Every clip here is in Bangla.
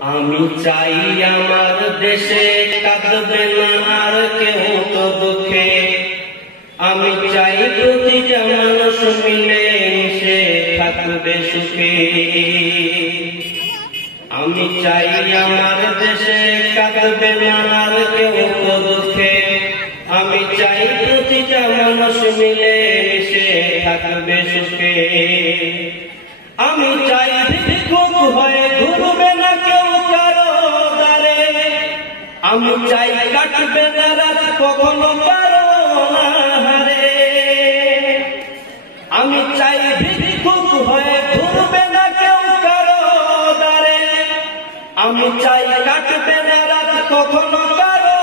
আমি চাই আমার দেশে কাঁদবে না আর কেউ তো দুঃখে। আমি চাই প্রতিটা মানুষ মিলে মিশে থাকবে সুখে। আমি চাই আমার দেশে কাঁদবে না আর কেউ তো দুঃখে। আমি চাই প্রতিটা মানুষ মিলে মিশে থাকবে সুখে। আমি চাই ভিক্ষুক হয়ে ঘুরবে না কেউ কারো দ্বারে। আমি চাই কাটবে না রাত কখনো কারো আহারে। আমি চাই ভিক্ষুক হয়ে ঘুরবে না কেউ কারো দ্বারে। আমি চাই কাটবে না রাত কখনো কারো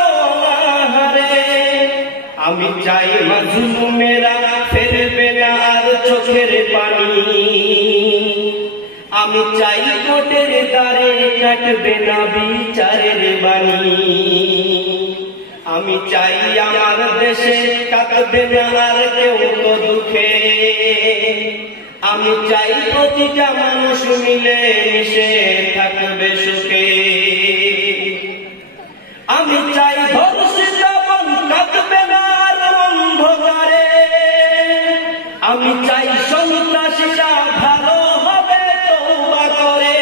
আহারে। আমি চাই মাজলুমেরা ফেলবে না আর চোখের পানি। আমি চাই কোটের দ্বারে কাটবে না বিচারের বাণী। আমি চাই আমার দেশে কাঁদবে না আর কেউ তো দুঃখে। আমি চাই প্রতিটা মানুষ মিলে মিশে থাকবে সুখে। আমি চাই ধর্ষিত বন কাঁদবে না আর অন্ধকারে। আমি চাই সন্ত্রাসীরা ভালো হবে তওবা করে।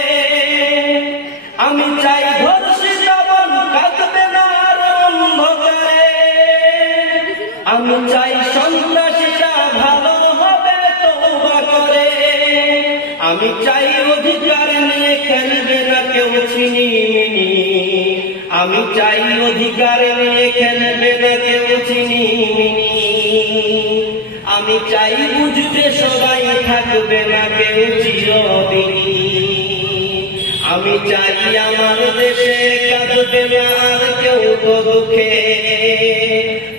আমি চাই ধর্ষিত বন কাঁদবে না আর অন্ধকারে। আমি চাই সন্ত্রাসীরা ভালো হবে তওবা করে। আমি চাই অধিকার নিয়ে খেলবে না কেউ ছিনিমিনি। আমি চাই অধিকার নিয়ে খেলবে না কেউ ছিনিমিনি। আমি চাই বুঝবে সবাই থাকবে না কেউ চিরদিনী। আমি চাই আমার দেশে কাঁদবে না আর কেউ তো দুঃখে।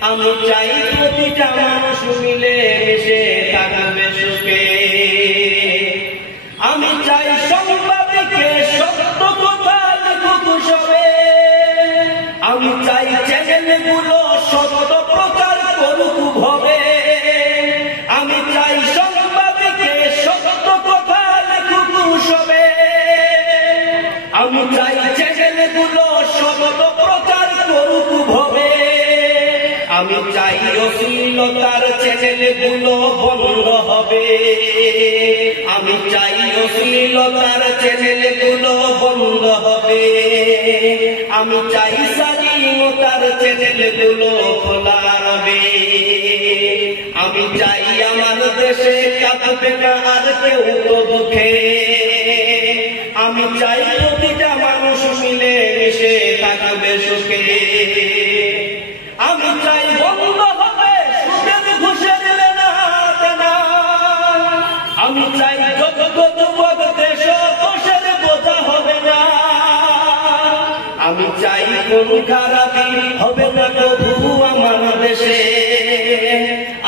আমি চাই প্রতিটা মানুষ মিলে মিশে থাকবে সুখে। আমি চাই সংবাদকে সত্য কথা লিখুক সবে। আমি চাই চ্যানেলগুলো সত্য প্রচার করুক ভবে। আমি চাই সংবাদকে সত্য কথা লিখুক সবে। আমি চাই চ্যানেলগুলো সত্য প্রচার করুক ভবে। আমি চাই অশ্লীলতার চ্যানেলগুলো বন্ধ হবে। আমি চাই অশ্লীলতার চ্যানেলগুলো বন্ধ হবে। আমি চাই স্বাধীনতার চ্যানেলগুলো খোলা রবে। আমি চাই আমার দেশে কাঁদবে না আর কেউ তো দুঃখে। আমি চাই প্রতিটা মানুষ মিলে মিশে থাকবে সুখে। আমি চাই বন্ধ হবে সুদের ঘুষের লেনাদেনা। আমি চাই যোগ্য যুবক দেশ দোষের বোঝা হবে না। আমি চাই কোন খারাপি হবে না কবু আমার দেশে।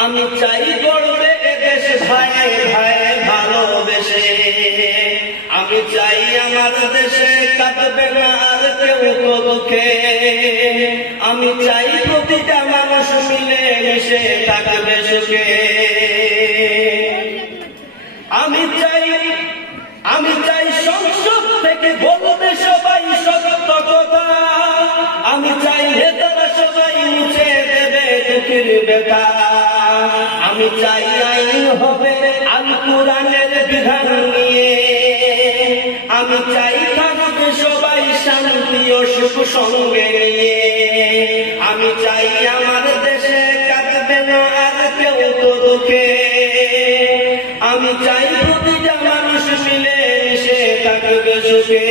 আমি চাই গড়বে এদেশ ভাই ভাই ভালোবেসে। আমি চাই আমার দেশে কাঁদবে না আর কেউ তো দুঃখে। আমি চাই প্রতিটা মানুষ মিলে মিশে থাকবে সুখে। আমি চাই সংসদ থেকে বলবে সবাই সত্য কথা। আমি চাই নেতারা সবাই মুছে দেবে দুঃখের বেতা। আমি চাই আইন হবে আল কোরআনের বিধান নিয়ে। আমি চাই থাকবে সবাই শান্তি ও সুখ সঙ্গে নিয়ে। আমি চাই আমার দেশে কাঁদবে না আর কেউ তো দুঃখে। আমি চাই প্রতিটা মানুষ মিলে মিশে থাকবে সুখে।